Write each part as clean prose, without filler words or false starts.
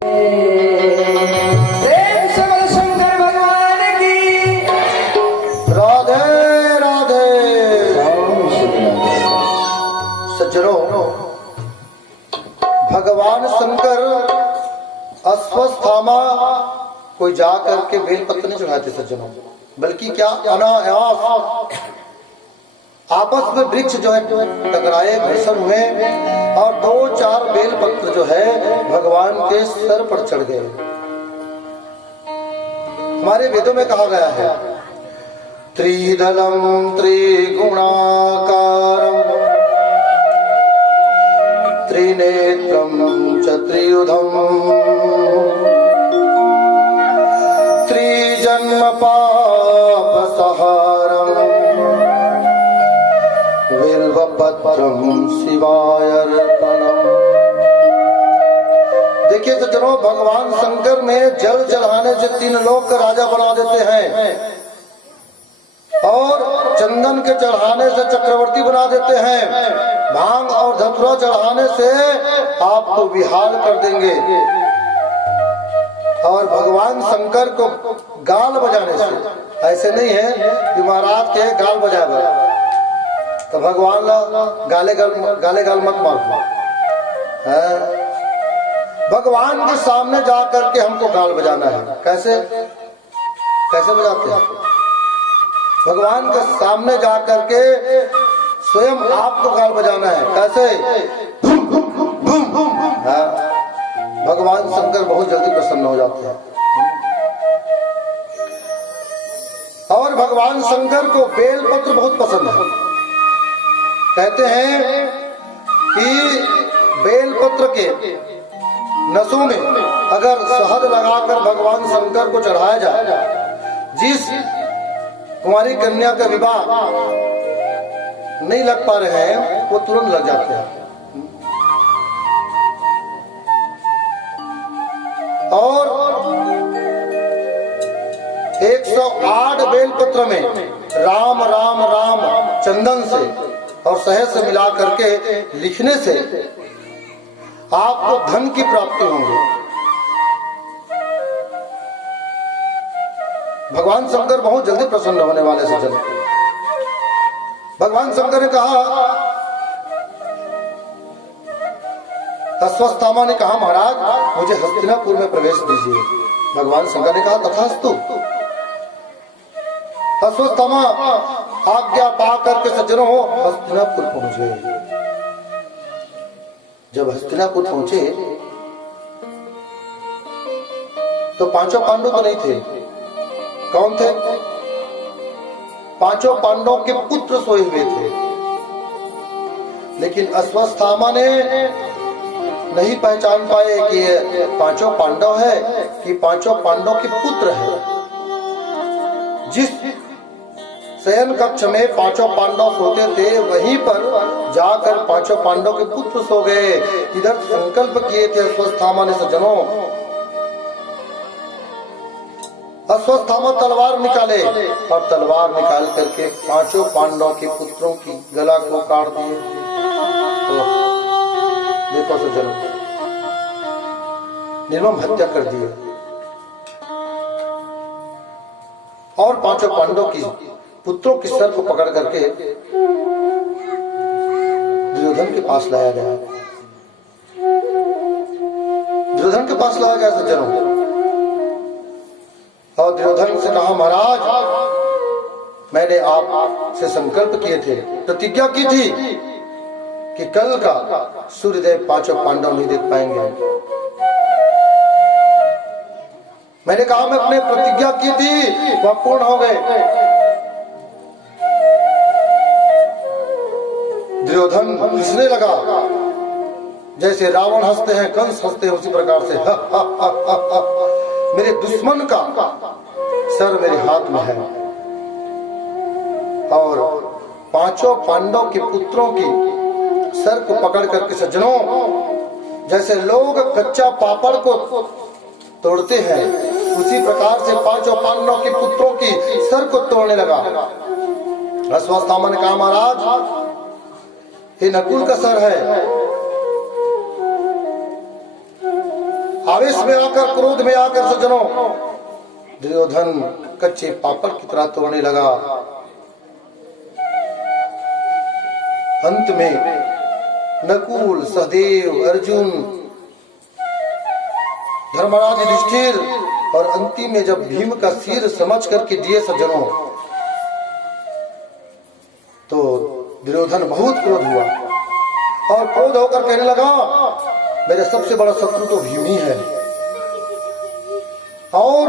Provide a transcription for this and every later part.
शंकर भगवान की राधे राधे। सज्जनों, भगवान शंकर अश्वत्थामा कोई जा करके बेलपत्र नहीं चढ़ाते सज्जनों, बल्कि क्या अनायास आपस में वृक्ष जो है टकराए, घर्षण हुए और 2-4 बेलपत्र जो है भगवान के सर पर चढ़ गए। हमारे वेदों में कहा गया है त्रिदलम त्रिगुणाकारम त्रिनेत्रम च त्रियुधम त्रिजन्म पापसहारम बिल्वपत्रम शिवाय अर्पणम। देखिए तो जनो, भगवान शंकर ने जल चढ़ाने से 3 लोक का राजा बना देते हैं और चंदन के चढ़ाने से चक्रवर्ती बना देते हैं, भांग और धतूरा चढ़ाने से आपको विहार कर देंगे, और भगवान शंकर को गाल बजाने से ऐसे नहीं है कि महाराज के गाल बजाएगा तो भगवान गाले गाल मत मारो। भगवान के सामने जाकर के हमको गाल बजाना है। कैसे बजाते हैं? भगवान के सामने जाकर के स्वयं आपको गाल बजाना है। कैसे? भगवान शंकर बहुत जल्दी प्रसन्न हो जाते हैं। और भगवान शंकर को बेलपत्र बहुत पसंद है। कहते हैं कि बेलपत्र के नसों में अगर शहद लगाकर भगवान शंकर को चढ़ाया जाए, जिस कुंवारी कन्या का विवाह नहीं लग पा रहे हैं वो तुरंत लग जाते हैं। और 108 बेलपत्र में राम राम राम चंदन से और शहद से मिला करके लिखने से आपको धन की प्राप्ति होगी। भगवान शंकर बहुत जल्दी प्रसन्न होने वाले सज्जन। भगवान शंकर ने कहा, अश्वत्थामा ने कहा महाराज मुझे हस्तिनापुर में प्रवेश दीजिए। भगवान शंकर ने कहा तथास्तु। अश्वत्थामा आज्ञा पा करके सज्जनों हस्तिनापुर पहुंचे। जब हस्तिनापुर पहुंचे तो 5 पांडव तो नहीं थे। कौन थे? 5 पांडवों के पुत्र सोए हुए थे, लेकिन अश्वत्थामा ने नहीं पहचान पाए कि ये 5 पांडव है कि 5 पांडव के पुत्र है। जिस शयन कक्ष में 5 पांडव सोते थे वहीं पर जाकर 5 पांडव के पुत्र सो गए। इधर संकल्प किए थे अश्वत्थामा ने सज्जनों। अश्वत्थामा तलवार निकाले और तलवार निकाल करके 5 पांडव के पुत्रों की गला को काट दिए। तो देखो सज्जनों, निर्मम हत्या कर दी। और 5 पांडव की पुत्रों के सर को पकड़ करके दुर्योधन के पास लाया गया। दुर्योधन के पास लाया गया सज्जनों, और दुर्योधन से कहा महाराज मैंने आपसे संकल्प किए थे, प्रतिज्ञा की थी कि कल का सूर्यदेव 5 पांडव नहीं देख पाएंगे। मैंने कहा मैं अपने प्रतिज्ञा की थी वह पूर्ण हो गए। दुर्योधन हंसने लगा, जैसे रावण हंसते हैं कंस हंसते हैं उसी प्रकार से मेरे दुश्मन का सर मेरे हाथ में है। और 5 पांडव के पुत्रों की सर को पकड़ करके सज्जनों जैसे लोग कच्चा पापड़ को तोड़ते हैं उसी प्रकार से 5 पांडव के पुत्रों की सर को तोड़ने लगा। अश्वत्थामा ने कहा महाराज ये नकुल का सर है, आवेश में आकर, क्रोध में आकर सज्जनों, दुर्योधन कच्चे पापड़ की तरह तोड़ने लगा। अंत में नकुल, सहदेव, अर्जुन, धर्मराज युधिष्ठिर और अंतिम में जब भीम का सिर समझ करके दिए सज्जनों, तो दुर्योधन बहुत क्रोध हुआ और क्रोध होकर कहने लगा, मेरे सबसे बड़ा शत्रु तो भीम ही है। और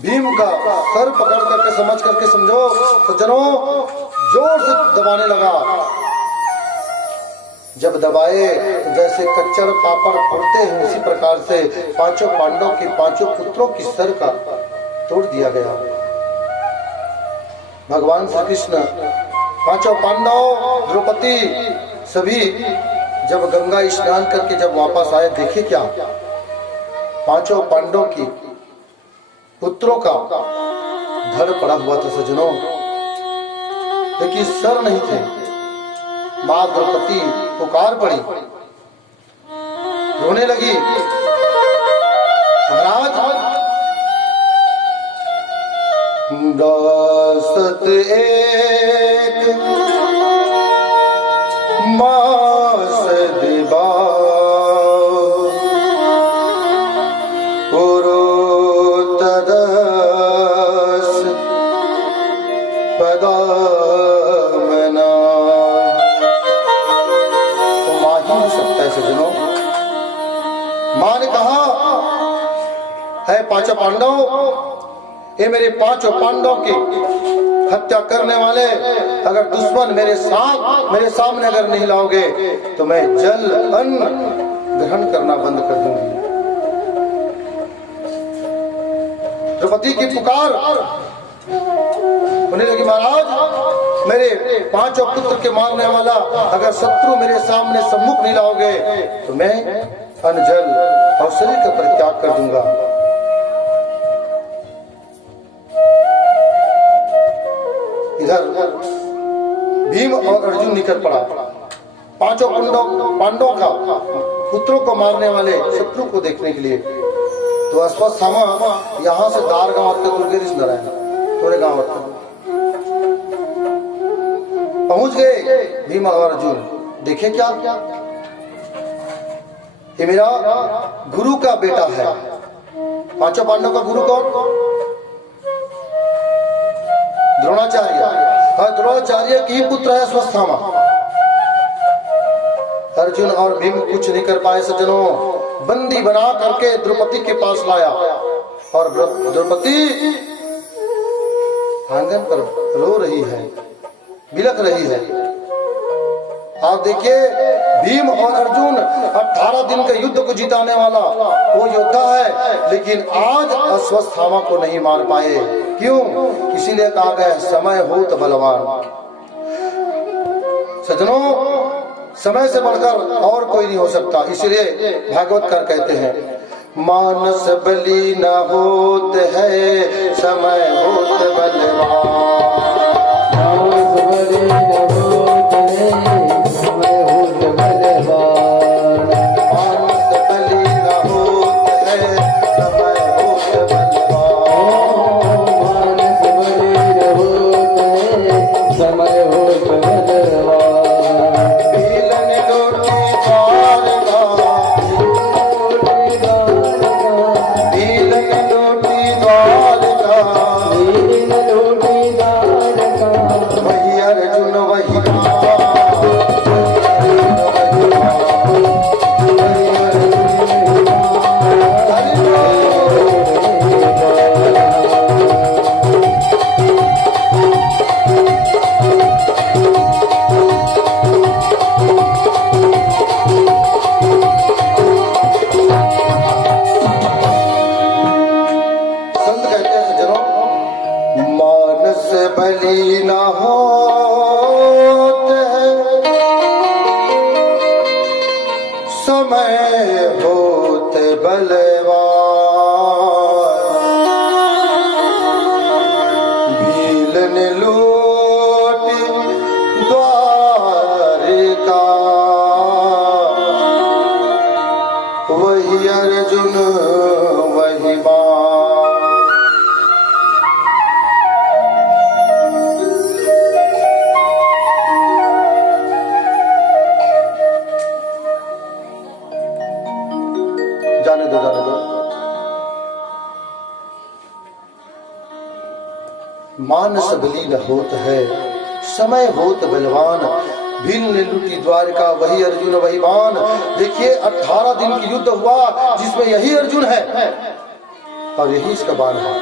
भीम का सर पकड़ करके, समझ करके, समझो सज्जनों, जोर से दबाने लगा। जब दबाए तो जैसे कच्चर पापड़ फोड़ते हैं, उसी प्रकार से पांचों पांडवों के, पांचों पुत्रों की सर का तोड़ दिया गया। भगवान श्री कृष्ण पांचों पांडव, द्रौपदी, सभी जब गंगा स्नान करके जब वापस आए, देखे क्या, पांचों पांडवों की पुत्रों का धड़ पड़ा हुआ था सज्जनों, लेकिन सर नहीं थे। मां द्रौपदी पुकार पड़ी, रोने लगी, महाराज दासत एक मास दिबा पुरो तदस पदा मां ने कहा, है पांचों पांडव, ये मेरे पांचों पांडवों की हत्या करने वाले, अगर दुश्मन मेरे सामने अगर नहीं लाओगे तो मैं जल अन्न ग्रहण करना बंद कर दूंगी। द्रौपदी की पुकार होने लगी, महाराज मेरे पांचों पुत्र के मारने वाला अगर शत्रु मेरे सामने सम्मुख नहीं लाओगे तो मैं अन्न, जल और शरीर का परित्याग कर दूंगा। इधर भीम और अर्जुन निकल पड़ा, पांचों पांडवों का पुत्रों को मारने वाले शत्रु को देखने के लिए। तो अश्वत्थामा यहाँ से दार गांव नारायण थोड़े गांव पहुंच गए। भीम और अर्जुन देखे क्या, ये मेरा गुरु का बेटा है। पांचों पांडवों का गुरु कौन? द्रोणाचार्य। और द्रोणाचार्य की पुत्र है अश्वत्थामा। अर्जुन और भीम कुछ नहीं कर पाए सज्जनों, बंदी बना करके द्रौपदी के पास लाया और द्रौपदी आंगन पर रो रही है, बिलख रही है। आप देखिए भीम और अर्जुन 18 दिन के युद्ध को जिताने वाला वो योद्धा है, लेकिन आज अश्वत्थामा को नहीं मार पाए। क्यों? इसीलिए कहा गया समय हो तो बलवान। सज्जनों, समय से बढ़कर और कोई नहीं हो सकता। इसलिए भागवतकार कहते हैं, मानस बली न होत है समय होत बलवान। बली न होत है समय होत बलवान। भीलन लूट द्वारिका वही अर्जुन जाने दो जाने दो। मानस बली न होत है, समय होत बलवान, भील ने लूटी द्वारका, वही अर्जुन वही बाण। देखिए 18 दिन की युद्ध हुआ जिसमें यही अर्जुन है और यही इसका बाण है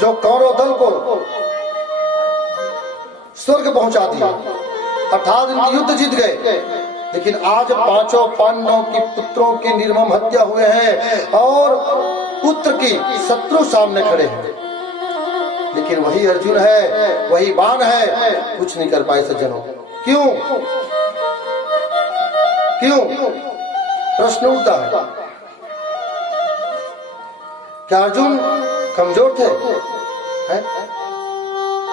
जो कौरव दल को स्वर्ग पहुंचा दिया। 18 दिन की युद्ध जीत गए, लेकिन आज पांचों पांडवों की पुत्रों की निर्मम हत्या हुए हैं और पुत्र की शत्रु सामने खड़े हैं, लेकिन वही अर्जुन है, वही बाण है, कुछ नहीं कर पाए सज्जनों। क्यों क्यों प्रश्न उठता है। क्या अर्जुन कमजोर थे? है?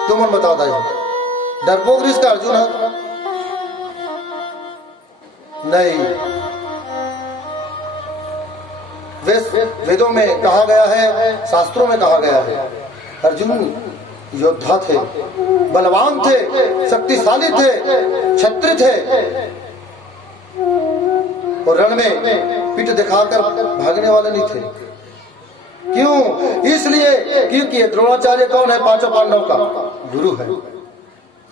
तुम मन बताओ दाई, डरपोक इसका अर्जुन है? नहीं, वेदों में कहा गया है, शास्त्रों में कहा गया है, अर्जुन योद्धा थे, बलवान थे, शक्तिशाली थे, क्षत्रिय थे और रण में पीठ दिखाकर भागने वाले नहीं थे। क्यों? इसलिए क्योंकि द्रोणाचार्य कौन है? पांचों पांडवों का गुरु है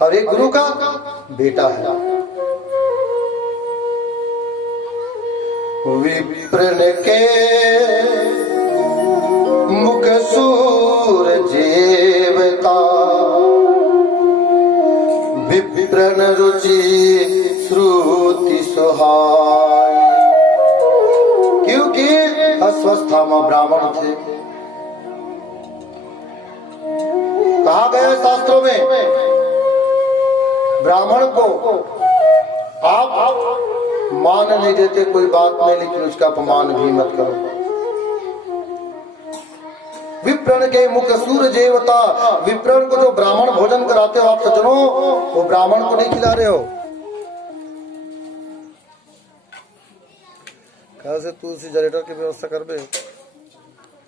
और एक गुरु का बेटा है। विप्र के मुख सूर जेवता, विप्रन रुचि श्रुति सुहाई। क्योंकि अश्वस्थामा ब्राह्मण थे। कहा गया शास्त्रों में, ब्राह्मण को आप मान नहीं देते कोई बात नहीं, लेकिन उसका अपमान भी मत करो। विप्रण के मुख सूर जेवता, विप्रण को जो ब्राह्मण भोजन कराते हो आप सज्जनों, वो ब्राह्मण को नहीं खिला रहे हो। कहा से तुलसी जनरेटर की व्यवस्था कर दे।